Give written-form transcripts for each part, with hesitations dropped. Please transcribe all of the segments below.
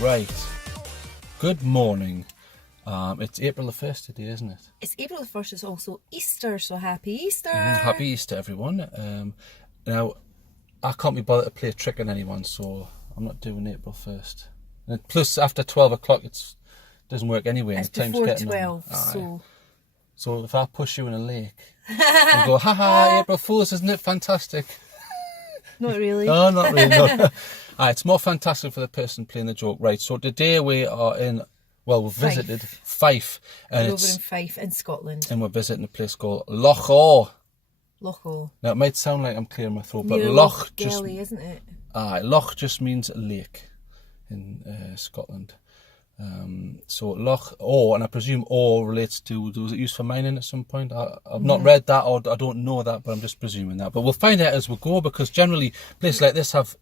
Right. Good morning. It's April the 1st today, isn't it? It's April the 1st, it's also Easter, so happy Easter! Happy Easter, everyone. Now, I can't be bothered to play a trick on anyone, so I'm not doing April 1st. And plus, after 12 o'clock, it doesn't work anyway. It's time's before getting 12, on. So if I push you in a lake and go, haha, April Fools, isn't it fantastic? Not really. No, not really. No. It's more fantastic for the person playing the joke. Right, so today we are in, well, we've visited Fife. And we're over in Fife, in Scotland. And we're visiting a place called Lochore. Lochore. Now, it might sound like I'm clearing my throat, but Near Loch just... just... isn't it? Loch just means lake in Scotland. So Lochore, and I presume ore relates to, was it used for mining at some point? I've not read that, or I don't know that, but I'm just presuming that. But we'll find out as we go, because generally places like this have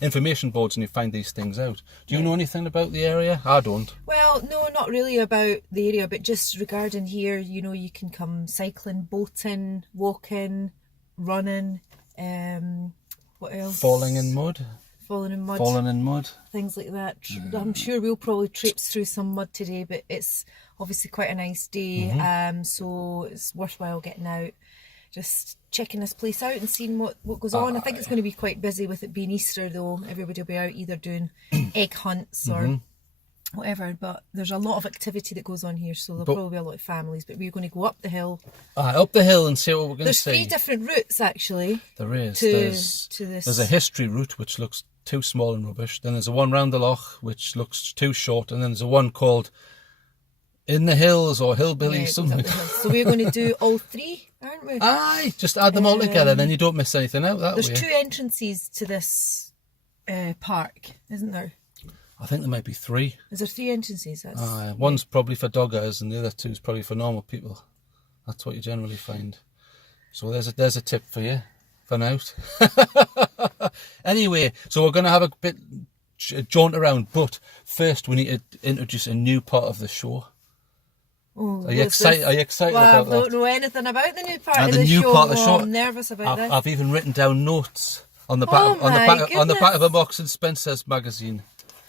information boards and you find these things out. Do you know anything about the area? I don't. Well, no, not really about the area, but just regarding here, you know, you can come cycling, boating, walking, running, what else? Falling in mud. Falling in mud, things like that. I'm sure we'll probably traipse through some mud today, but it's obviously quite a nice day, so it's worthwhile getting out, just checking this place out and seeing what goes on. I think it's going to be quite busy with it being Easter though. Everybody will be out either doing egg hunts or whatever, but there's a lot of activity that goes on here, so there'll probably be a lot of families, but we're going to go up the hill. Up the hill and see what we're going to see. There's 3 different routes actually. There is. To this. There's a history route which looks too small and rubbish. Then there's a one round the loch which looks too short, and then there's a one called In the Hills or Hillbilly something. So we're going to do all 3, aren't we? Aye, just add them all together, then you don't miss anything out that way. There's 2 entrances to this park, isn't there? I think there might be 3. Is there 3 entrances? One's probably for doggers and the other 2's probably for normal people. That's what you generally find. So there's a tip for you for now. Anyway, so we're going to have a bit jaunt around, but first we need to introduce a new part of the show. Oh, Are you excited about that? I don't know anything about the new part of the the new show. Part of the show. I'm nervous about this. I've even written down notes on the back on the back of a Marks and Spencer's magazine.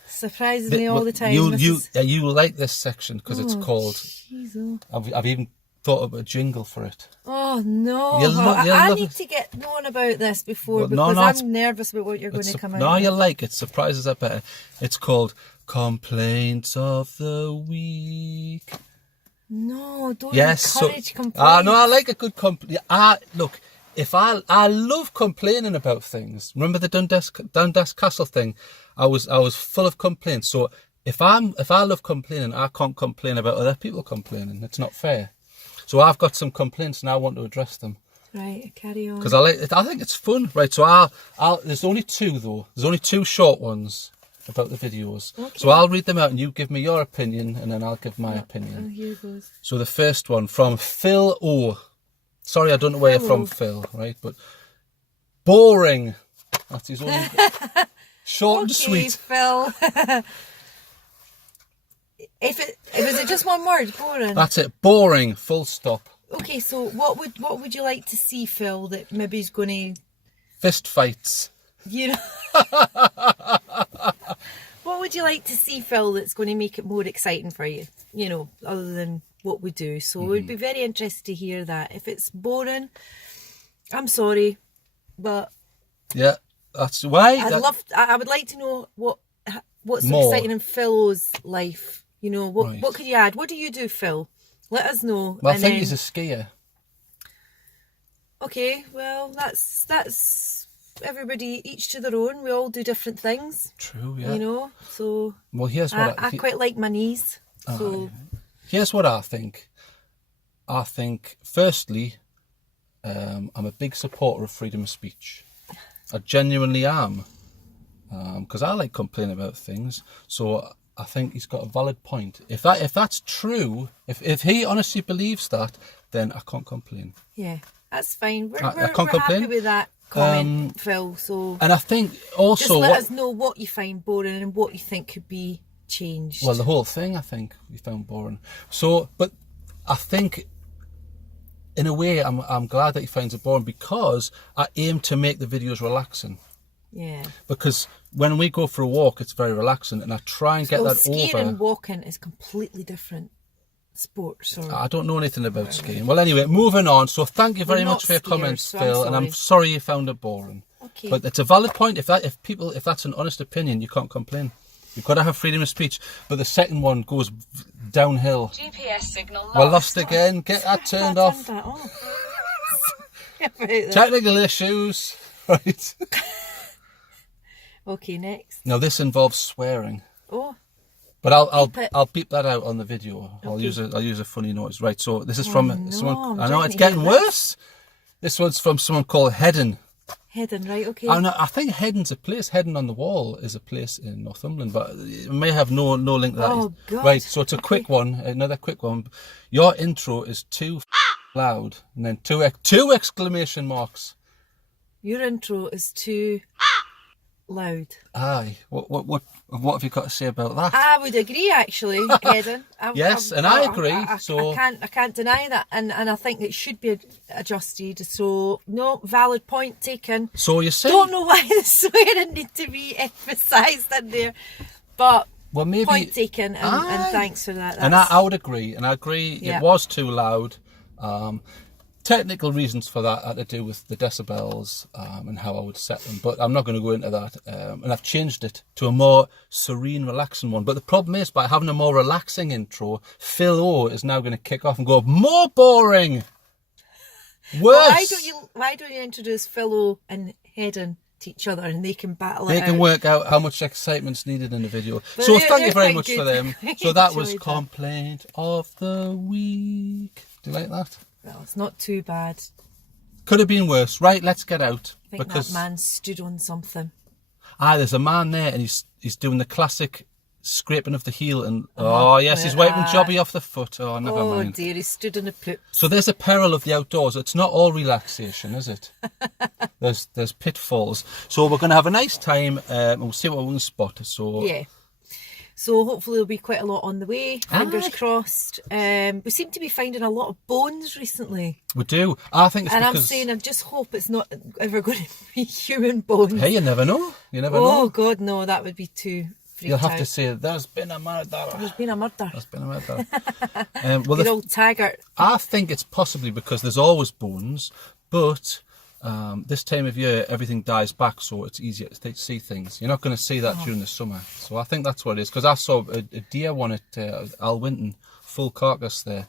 Surprises me all the time. You will like this section because it's called. Jeez, I've even thought of a jingle for it. Oh no! I need to get known about this before, because I'm nervous about what you're going to come out. No, you like it. Surprises are better. It's called Complaints of the Week. No, don't encourage complaints. No, I like a good complaint. Look, if I love complaining about things. Remember the Dundas Castle thing? I was full of complaints. So if I love complaining, I can't complain about other people complaining. It's not fair. So I've got some complaints and I want to address them. Right, carry on. Because I think it's fun. Right, so there's only 2 though. There's only 2 short ones about the videos. Okay. So I'll read them out and you give me your opinion and then I'll give my opinion. Here goes. So the first one from Phil O. Sorry, I don't know where you're from, Phil, right? But boring. That's his only short and sweet. Phil. If it just one word, boring. That's it, boring. Full stop. Okay, so what would you like to see, Phil? That maybe is going to fist fights. You know. What would you like to see, Phil? That's going to make it more exciting for you? You know, other than what we do. So we'd be very interested to hear that. If it's boring, I'm sorry, but yeah, that's why. I would like to know what's more exciting in Phil's life. You know, what could you add? What do you do, Phil? Let us know. Well, I think he's a skier. Okay, well, that's everybody, each to their own. We all do different things. True, yeah. You know, so. Well, here's what I quite like my knees. So. Here's what I think. I think, firstly, I'm a big supporter of freedom of speech. I genuinely am. Because I like complaining about things. So I think he's got a valid point. If that's true, if he honestly believes that, then I can't complain. Yeah, that's fine. We're complain. Happy with that comment, Phil. So, and I think also just let us know what you find boring and what you think could be changed. Well, the whole thing I think we found boring. So, but I think in a way I'm glad that he finds it boring, because I aim to make the videos relaxing. Yeah. Because when we go for a walk, it's very relaxing, and I try and get that skiing over. and walking is completely different sports. Or... I don't know anything about skiing. Well, anyway, moving on. So thank you very much for your comments, so Phil, and I'm sorry you found it boring. Okay. But it's a valid point. If that's an honest opinion, you can't complain. You've got to have freedom of speech. But the second one goes downhill. GPS signal lost. We're lost again. Get that turned off. Turned that off. Technical issues. Right. Okay, next. Now this involves swearing. Oh. But I'll beep that out on the video. Okay. I'll use a funny noise. Right. So this is from someone. I know it's getting worse. This one's from someone called Hedden. Hedden, right? Okay. I think Hedden's a place. Hedden on the Wall is a place in Northumberland, but it may have no link to that. Oh God. Right. So it's a quick one. Another quick one. Your intro is too loud, and then two exclamation marks. Your intro is too loud. Aye. What have you got to say about that? I would agree, actually, Hedden. Yes, and I agree. I can't deny that, and I think it should be adjusted. So no, valid point taken. So you say. Don't know why the swearing need to be emphasised in there, but maybe point taken, and thanks for that. And I would agree, Yeah. It was too loud. Technical reasons for that had to do with the decibels and how I would set them, but I'm not going to go into that. And I've changed it to a more serene, relaxing one. But the problem is, by having a more relaxing intro, Phil O is now going to kick off and go, more boring! Worse! Why don't you introduce Phil O and Hedden to each other, and they can battle it out? They can work out how much excitement's needed in the video. But so thank you very much for them. I So that was enjoyed that. Complaint of the Week. Do you like that? Well, it's not too bad. Could have been worse. Right, let's get out. I think that man stood on something. There's a man there, and he's doing the classic scraping of the heel, and he's wiping Jobby off the foot. Oh, never mind. Oh dear, he stood in a poop. So there's a peril of the outdoors. It's not all relaxation, is it? there's pitfalls. So we're going to have a nice time, and we'll see what we can spot. So Yeah. So hopefully there'll be quite a lot on the way. Fingers crossed. We seem to be finding a lot of bones recently. we do. I think it's And because... I'm saying I just hope it's not ever going to be human bones. Hey, you never know. You never Oh know. God, no, that would be too freaked You'll have out. to say, there's been a murder. There's been a murder. There's been a murder. Good old Taggart. I think it's possibly because there's always bones, but this time of year everything dies back, so it's easier to see things. You're not going to see that during the summer, so I think that's what it is. Because I saw a deer one at Alwynton, full carcass there.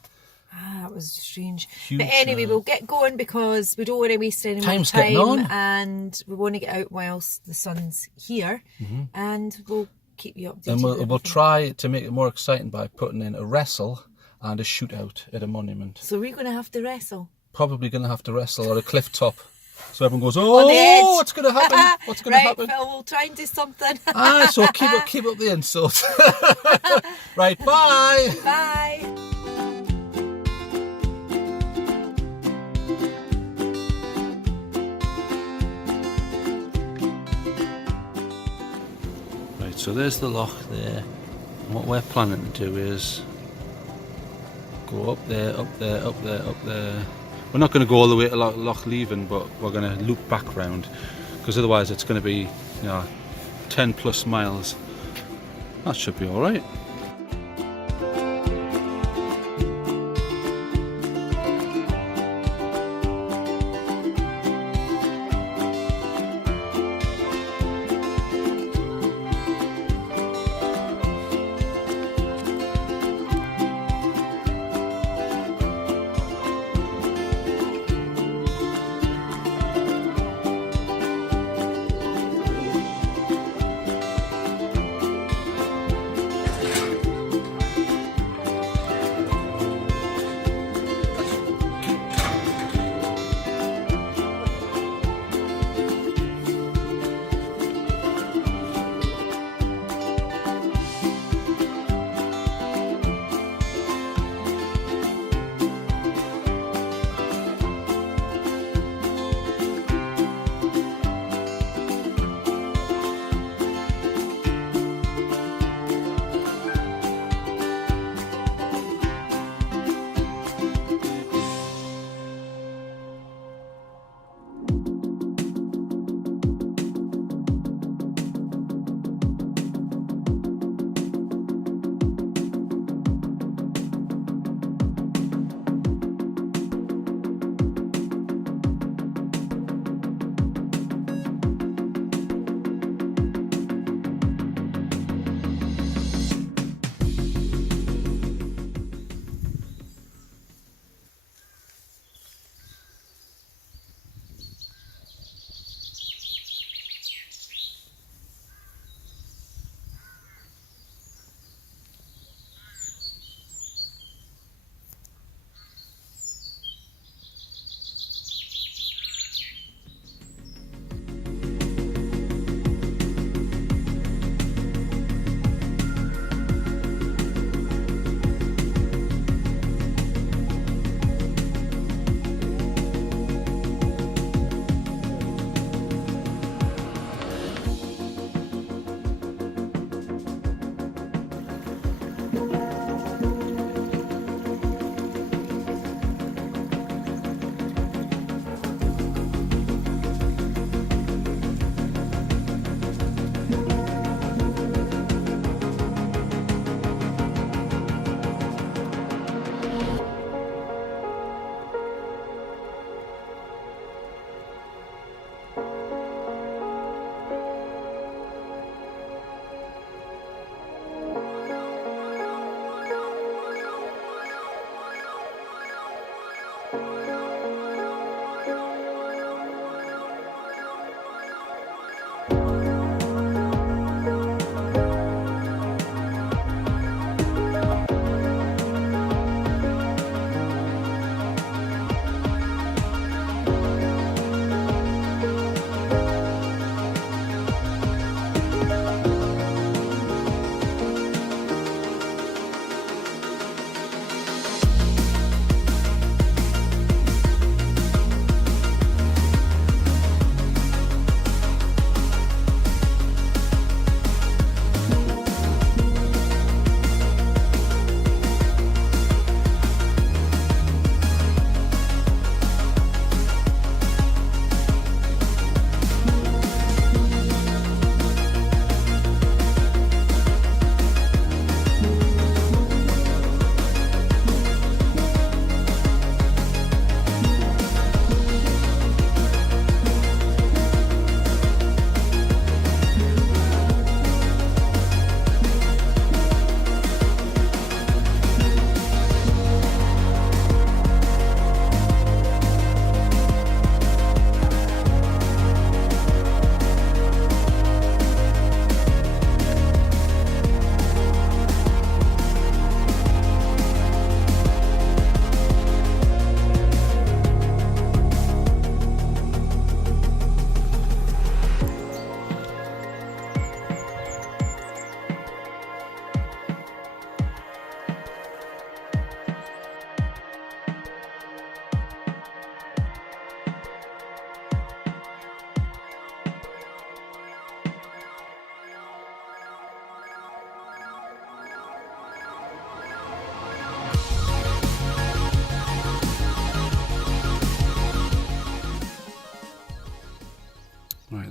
That was strange. Huge, but anyway, we'll get going because we don't want to waste any more Time's getting on. time, and we want to get out whilst the sun's here, and we'll keep you updated. And with we'll everything. try to make it more exciting by putting in a wrestle and a shootout at a monument. So we're going to have to wrestle. Probably going to have to wrestle or a cliff top. So everyone goes, On the edge. oh, what's going to happen? What's going to Right, happen? Phil, we'll try and do something. So keep up the insult. Right, bye. Bye. Right, so there's the loch there. And what we're planning to do is go up there, up there, up there, up there. We're not going to go all the way to Loch Leven, but we're going to loop back round, because otherwise it's going to be 10 plus miles. That should be alright.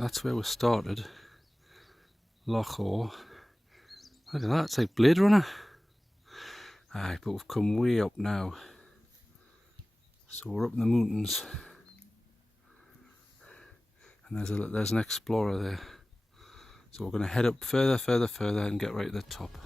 that's where we started. Lochore. Look at that, it's like Blade Runner. Aye, but we've come way up now. So we're up in the mountains. And there's an explorer there. So we're going to head up further and get right at the top.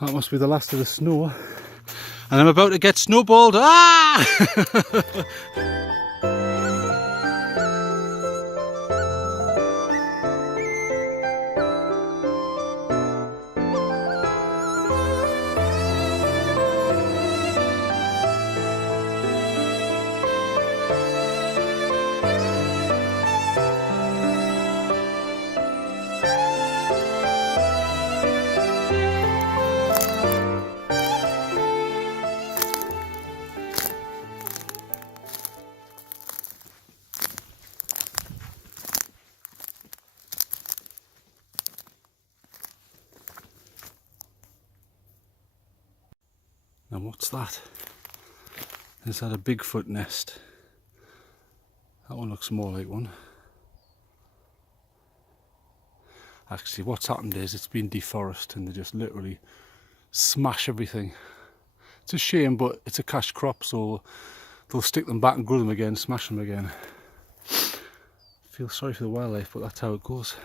That must be the last of the snow. And I'm about to get snowballed. Ah! And what's that? Is that a Bigfoot nest? That one looks more like one. Actually, what's happened is it's been deforested and they just literally smash everything. It's a shame, but it's a cash crop, so they'll stick them back and grow them again, smash them again. Feel sorry for the wildlife, but that's how it goes.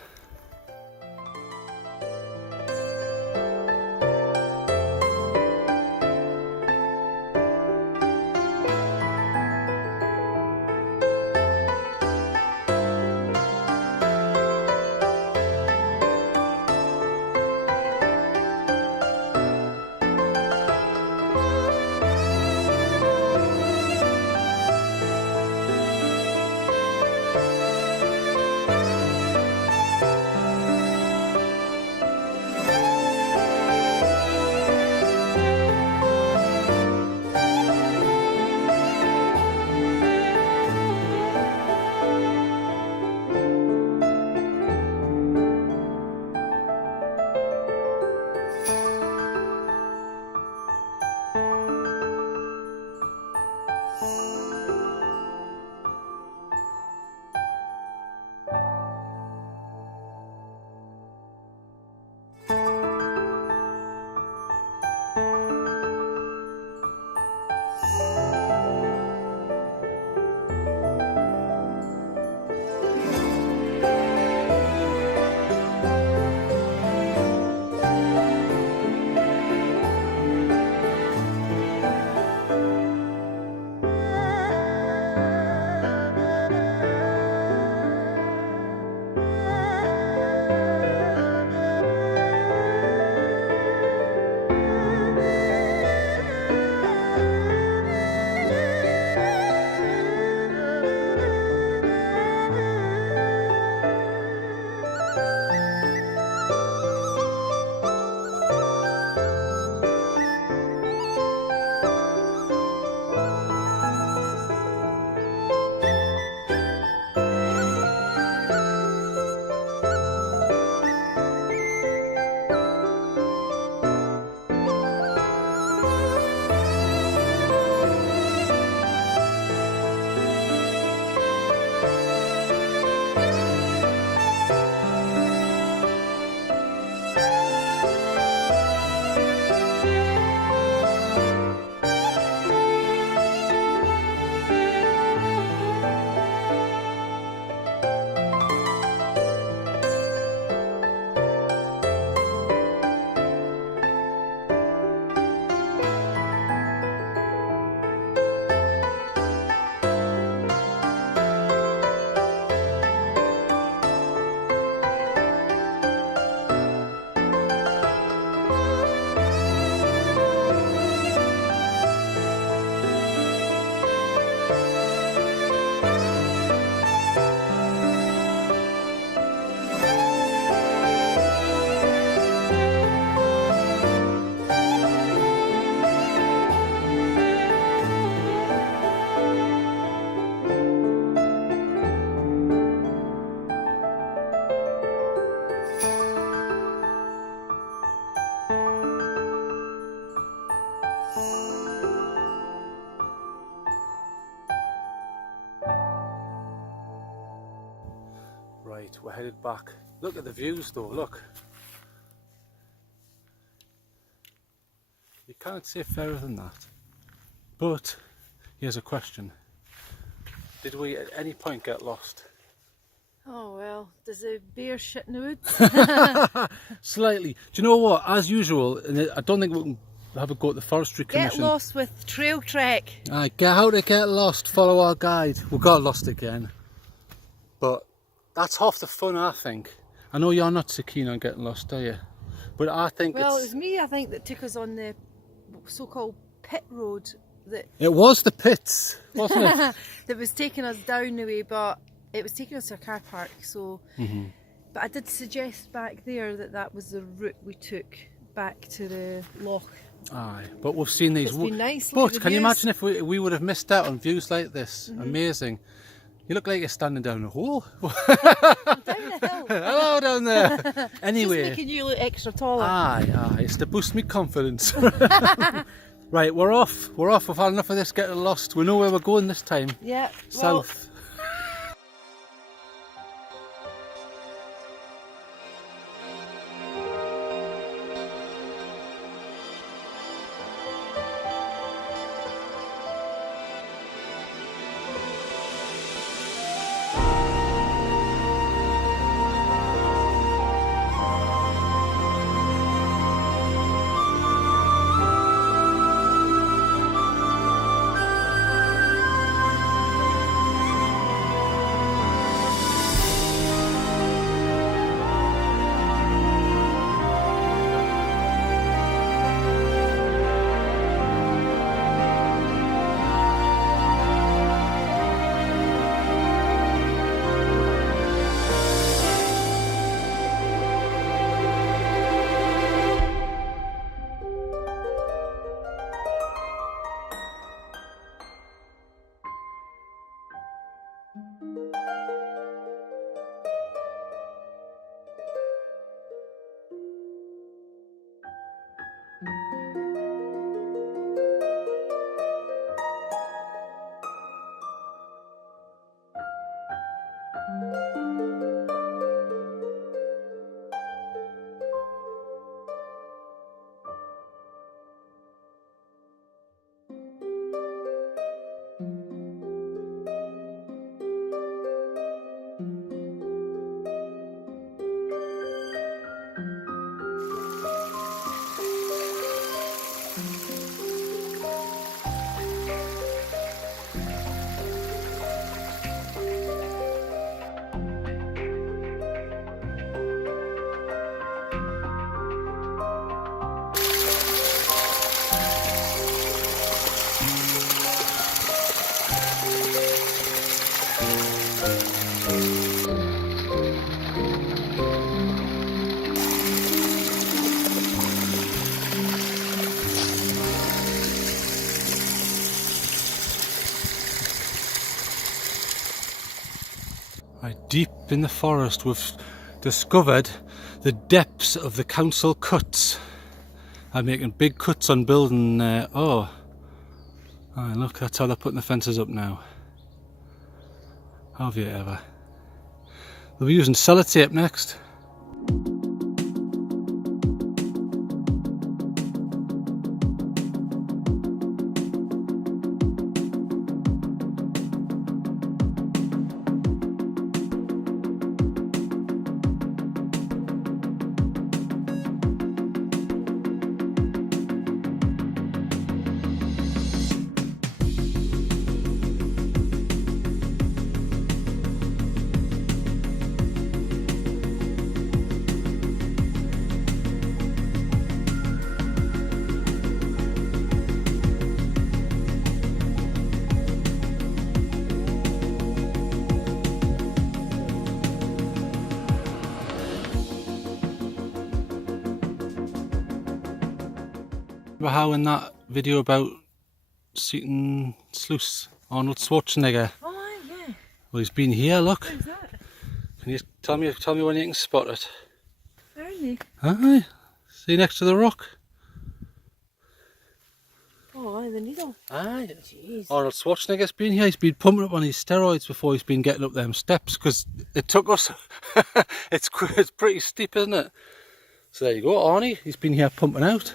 we're headed back. Look at the views though, look. You can't say fairer than that. But here's a question. Did we at any point get lost? Oh well, does a bear shit in the woods? Slightly. Do you know what? As usual, and I don't think we can have a go at the Forestry Commission. Get lost with TrailTrek. Aye, how to get lost, follow our guide. We got lost again. But that's half the fun, I think. I know you're not so keen on getting lost, are you? But I think well, it was me, I think, that took us on the so-called pit road. It was the pits, wasn't it? That was taking us down the way, but it was taking us to a car park, so... But I did suggest back there that was the route we took back to the Loch. Aye, but we've seen these... It's been nice. But can you imagine if we would have missed out on views like this? Amazing. You look like you're standing down a hole. Down the hill. Hello down there. Anyway. Just making you look extra taller. Aye, it's to boost me confidence. Right, we're off. We've had enough of this getting lost. We know where we're going this time. Yeah. South. Deep in the forest we've discovered the depths of the council cuts. I'm making big cuts on building, oh look, that's how they're putting the fences up now. Have you ever? They'll be using sellotape next. Remember how in that video about Seaton Sluice, Arnold Schwarzenegger? Oh, yeah. Well, he's been here, look. Where's that? Can you tell me when you can spot it? Where is he? Aye. See next to the rock? Oh, of the needle. Aye. Jeez. Arnold Schwarzenegger's been here. He's been pumping up on his steroids before he's been getting up them steps because it took us. it's pretty steep, isn't it? So there you go, Arnie. He's been here pumping out.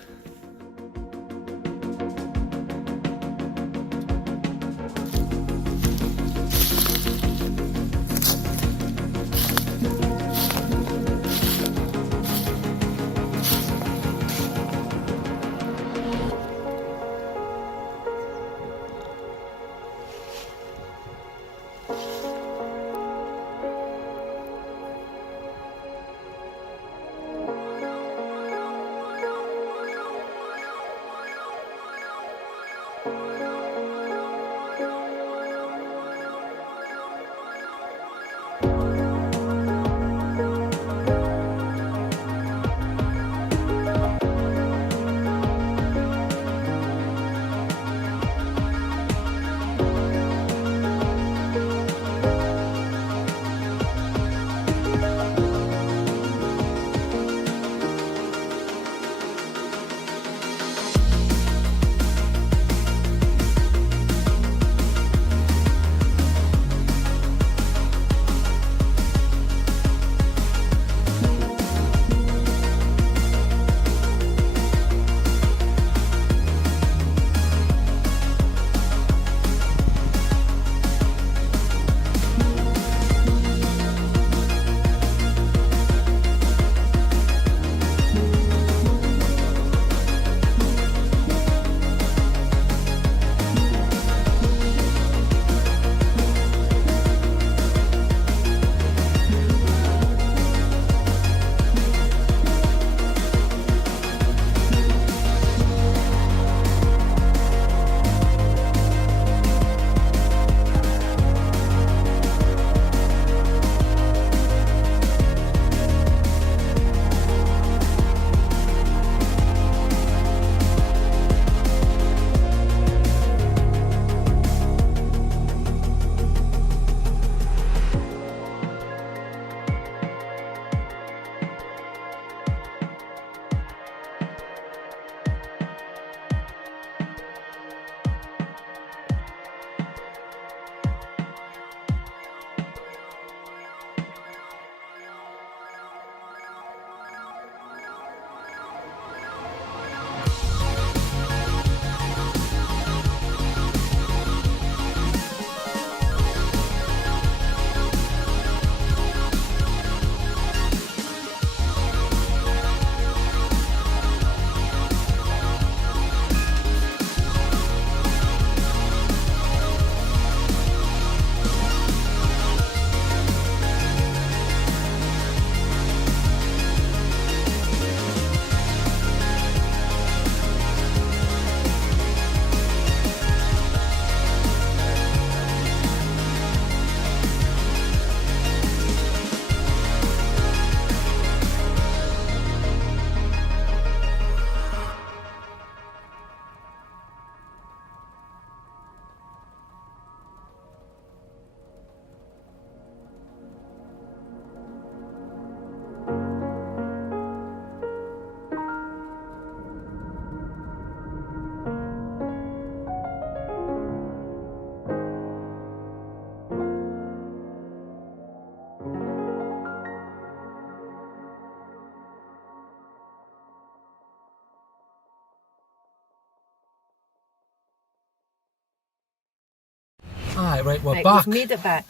Aye, right, we're back. We've made it back.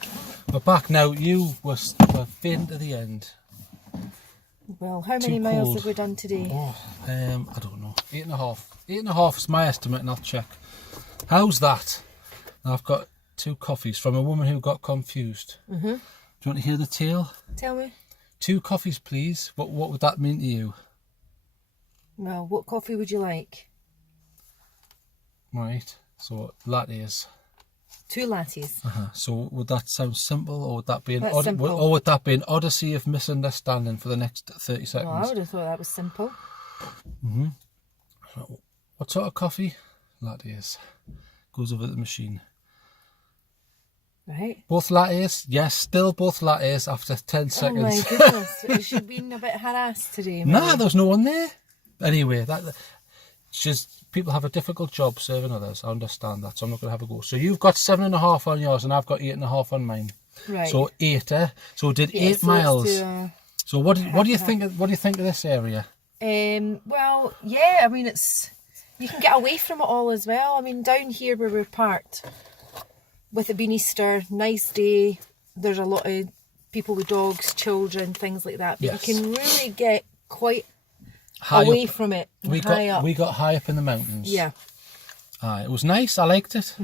We're back now. You were fading to the end. Well, how many miles have we done today? Oh, I don't know. 8.5. 8.5 is my estimate, and I'll check. How's that? Now I've got 2 coffees from a woman who got confused. Do you want to hear the tale? Tell me. 2 coffees, please. What would that mean to you? Well, what coffee would you like? Right. So lattes. 2 lattes. So would that sound simple, or would that be an would that be an odyssey of misunderstanding for the next 30 seconds? Well, I would have thought that was simple. What sort of coffee? Lattes. Goes over the machine. Right. Both lattes? Yes, still both lattes after 10 seconds. Oh my goodness, has she been a bit harassed today? Nah, there's no one there. Anyway, people have a difficult job serving others. I understand that, so I'm not going to have a go. So you've got 7.5 on yours, and I've got 8.5 on mine. Right. So 8. So we did 8 so miles. let's do So what do you think? What do you think of this area? Well, yeah. I mean, you can get away from it all as well. I mean, down here where we're parked, with it being Easter, nice day. There's a lot of people with dogs, children, things like that. But Yes. you can really get quite High away up. from it. We got high up in the mountains. Yeah. It was nice. I liked it.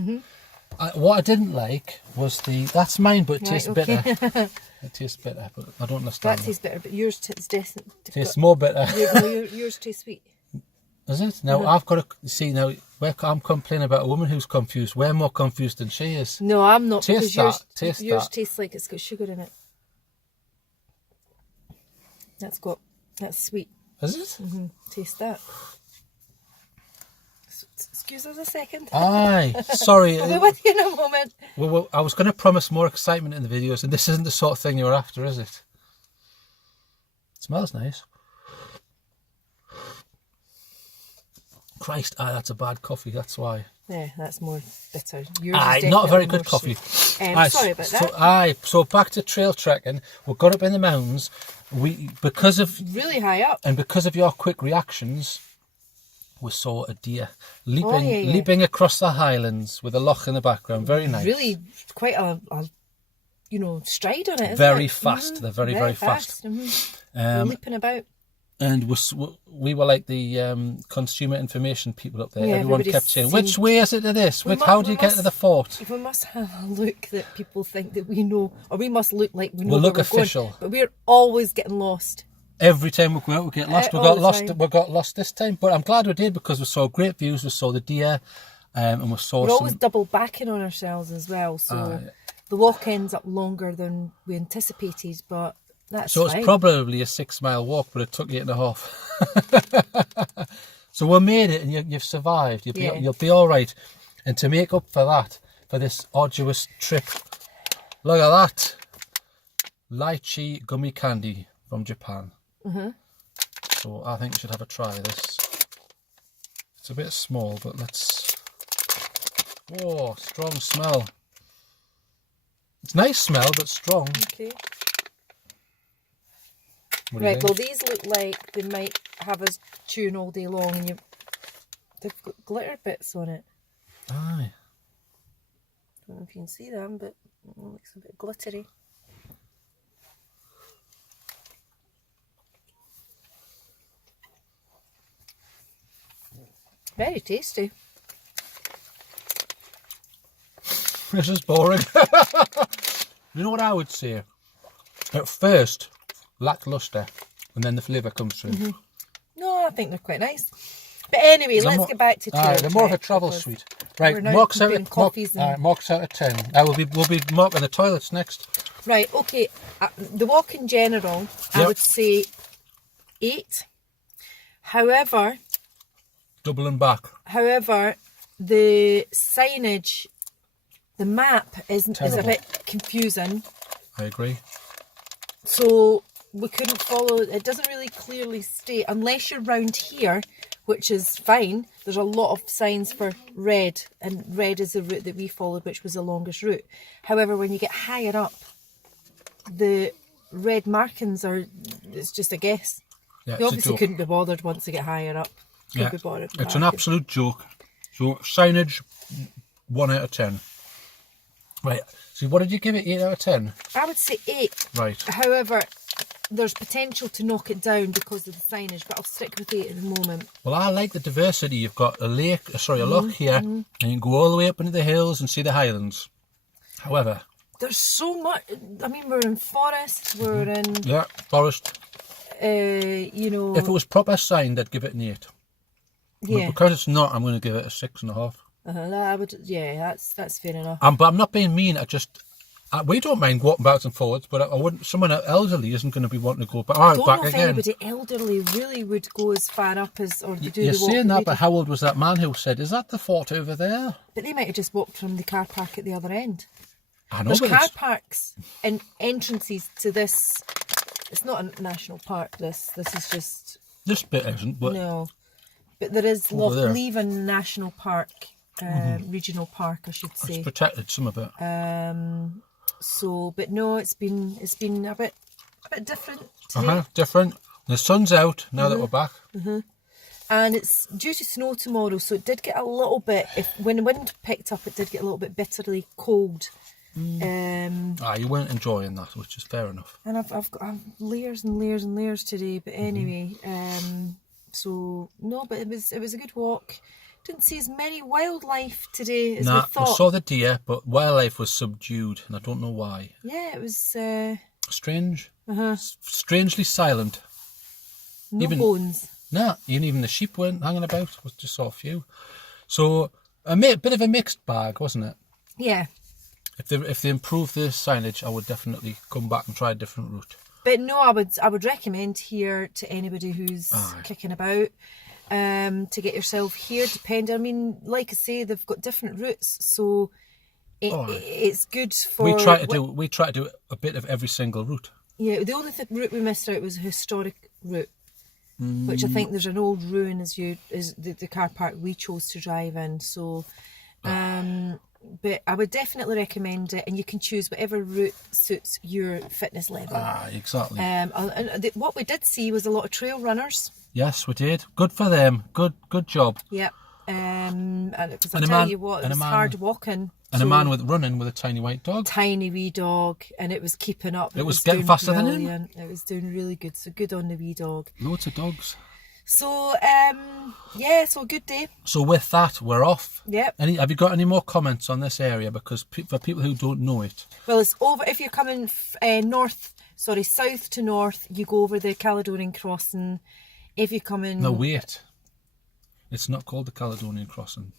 What I didn't like was that's mine, but it tastes bitter. It tastes bitter, but I don't understand. That tastes bitter, but yours tastes more bitter. Yours tastes sweet. Is it? Now I've got to see now. I'm complaining about a woman who's confused. We're more confused than she is. No, I'm not. Taste because that. Yours tastes like it's got sugar in it. That's sweet. Is it? Taste that. Excuse us a second. Aye, sorry. I'll be with you in a moment. Well, I was going to promise more excitement in the videos, and this isn't the sort of thing you're after, is it? It smells nice. Christ, that's a bad coffee, that's why. Yeah, that's more bitter. Yours is not a very definitely good more coffee. sweet. Sorry about that. So back to trail trekking. We got up in the mountains. Because of really high up, and because of your quick reactions, we saw a deer leaping across the highlands with a loch in the background. Very nice. Really, quite a stride on it. Very it? fast. They're very, very fast. They're leaping about. And we were like the consumer information people up there. Yeah, everyone kept saying, "Which way is it to this? How do you get to the fort?" We must have a look that people think that we know, or we must look like we know. We'll look where we're official. going, but we're always getting lost. Every time we go out, we get lost. We all got the lost. time. We got lost this time, but I'm glad we did because we saw great views. We saw the deer, and we saw We're some. always double backing on ourselves as well, so the walk ends up longer than we anticipated, but that's So fine. it's probably a 6-mile walk, but it took 8.5. So we made it, and you've survived. You'll be all right. And to make up for that, for this arduous trip, look at that lychee gummy candy from Japan. So I think we should have a try of this. It's a bit small, but let's. Oh, strong smell. It's nice smell, but strong. Okay. What do you Right, think? well, these look like they might have us chewing all day long, and they've got glitter bits on it. Aye. Don't know if you can see them, but it looks a bit glittery. Very tasty. This is boring. You know what I would say? At first, lackluster, and then the flavour comes through. No, I think they're quite nice. But anyway, let's get back to TrailTrek. They're more of a travel suite. Right, we're now marks out, comparing coffees and- marks out of 10. We'll be marking the toilets next. Right, okay. The walk in general, I Yep. would say 8. However, Doubling back. the signage, the map is a Terrible. bit confusing. I agree. So we couldn't follow, it doesn't really clearly state, unless you're round here, which is fine. There's a lot of signs for red, and red is the route that we followed, which was the longest route. However, when you get higher up, the red markings it's just a guess. Yeah, You it's a obviously joke. couldn't be bothered once you get higher up. Couldn't be bothered. It's an absolute joke. So signage, 1 out of 10. Right. So what did you give it? 8 out of 10. I would say 8. Right. However, there's potential to knock it down because of the signage, but I'll stick with 8 at the moment. Well, I like the diversity. You've got a loch here, and you can go all the way up into the hills and see the highlands. However, There's so much. I mean, we're in forest. We're in. yeah, forest. You know. If it was proper signed, I'd give it an 8. But Yeah. because it's not, I'm going to give it a 6.5. I would. Yeah, that's fair enough. But I'm not being mean. We don't mind walking backwards and forwards, but I wouldn't. Someone elderly isn't going to be wanting to go back. I don't back know if again. anybody elderly really would go as far up as or do You're the walk. saying that, but how old was that man who said, "Is that the fort over there?" But they might have just walked from the car park at the other end. I know, There's but car it's- parks and entrances to this. It's not a national park. This is just this bit isn't. But no. but there is Over Loch there. Leven National Park, regional park, I should It's say. protected, some of it. So, but no, it's been a bit different today. Different. The sun's out now that we're back. And it's due to snow tomorrow, so it did get a little bit. When the wind picked up, it did get a little bit bitterly cold. You weren't enjoying that, which is fair enough. And I've got layers and layers and layers today. But anyway, so no, but it was a good walk. Didn't see as many wildlife today as we thought. We saw the deer, but wildlife was subdued, and I don't know why. Yeah, it was Strange. Strangely silent. no bones. Nah, even the sheep weren't hanging about. We just saw a few. So a bit of a mixed bag, wasn't it? Yeah. If they improve the signage, I would definitely come back and try a different route. But no, I would recommend here to anybody who's kicking about to get yourself here. Depending, I mean, like I say, they've got different routes, so it's good for. We try to do a bit of every single route. Yeah, the only route we missed out was a historic route, which I think there's an old ruin is the car park we chose to drive in. So, but I would definitely recommend it, and you can choose whatever route suits your fitness level. Exactly. And what we did see was a lot of trail runners. Yes, we did. Good for them. Good job. Yep. And because I tell you what, it was hard walking. And a man running with a tiny white dog. Tiny wee dog, and it was keeping up. It was getting faster than him. It was doing really good. So good on the wee dog. Loads of dogs. So so a good day. So with that, we're off. Yep. Have you got any more comments on this area? Because for people who don't know it. Well, it's over. If you're coming south to north, you go over the Caledonian Crossing. If you're coming... No, wait. It's not called the Caledonian Crossing.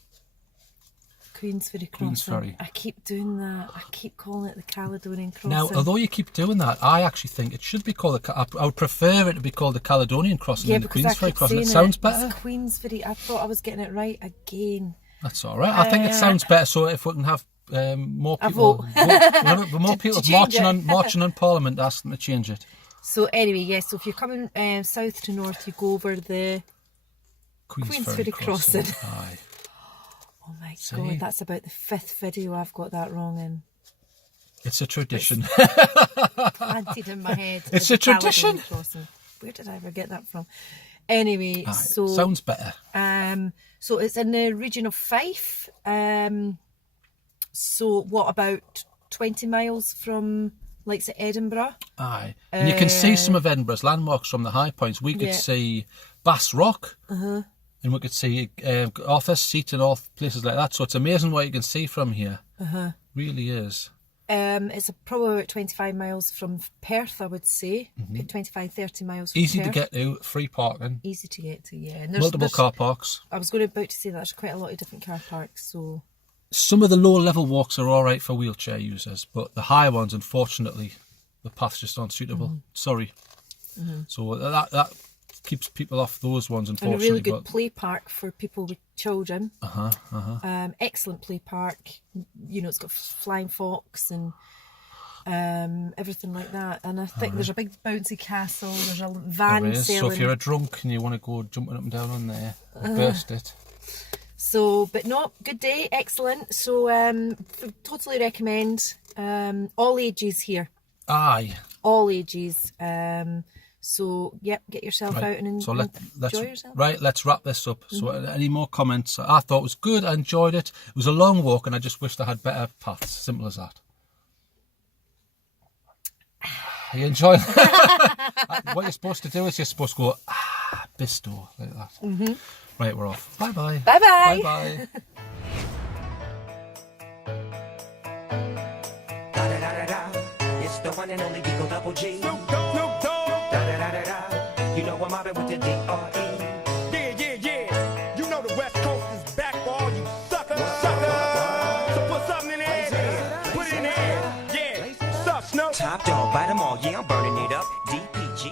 Queensferry Crossing. Queensferry. I keep doing that. I keep calling it the Caledonian Crossing. Now, although you keep doing that, I actually think it should be called I would prefer it to be called the Caledonian Crossing than the Queensferry Crossing. It sounds better. It's Queensferry. I thought I was getting it right again. That's all right. I think it sounds better. So if we can have more people, more people marching on Parliament, ask them to change it. So anyway, yes. So if you're coming south to north, you go over the Queensferry Crossing. Aye. Oh my God, that's about the 5th video I've got that wrong in. It's a tradition. Planted in my head. It's a tradition. Where did I ever get that from? Anyway, so sounds better. So it's in the region of Fife. So what, about 20 miles from Edinburgh? Aye, and you can see some of Edinburgh's landmarks from the high points. We could see Bass Rock. And we could see Arthur's Seat and all places like that. So it's amazing what you can see from here. Really is. It's probably about 25 miles from Perth, I would say. 25, 30 miles from Easy Perth. to get to, free parking. Easy to get to, yeah. And Multiple car parks. I was about to say that there's quite a lot of different car parks, so... Some of the lower level walks are all right for wheelchair users, but the high ones, unfortunately, the paths just aren't suitable. Sorry. So that keeps people off those ones, unfortunately. And a really good play park for people with children. Excellent play park. You know, it's got flying fox and everything like that. And I think there's a big bouncy castle. There's a van selling. So if you're a drunk and you want to go jumping up and down on there, burst it. So, but no, good day, excellent. So, totally recommend. All ages here. Aye. All ages. So, yep, get yourself out and enjoy yourself. Right, let's wrap this up. So, any more comments? I thought it was good. I enjoyed it. It was a long walk, and I just wished I had better paths. Simple as that. Are you enjoying what you're supposed to do is you're supposed to go, Bisto, like that. Right, we're off. Bye-bye. Bye-bye. Bye-bye. It's the one and only Eagle Double G. Snoop Dogg. You know I'm mobbing with the D.R.E. Yeah. You know the West Coast is back for all you suckers. So put something in there. Put it in there. Yeah. What's up, Snoop? Top dog, bite them all. Yeah, I'm burning it up. DPG.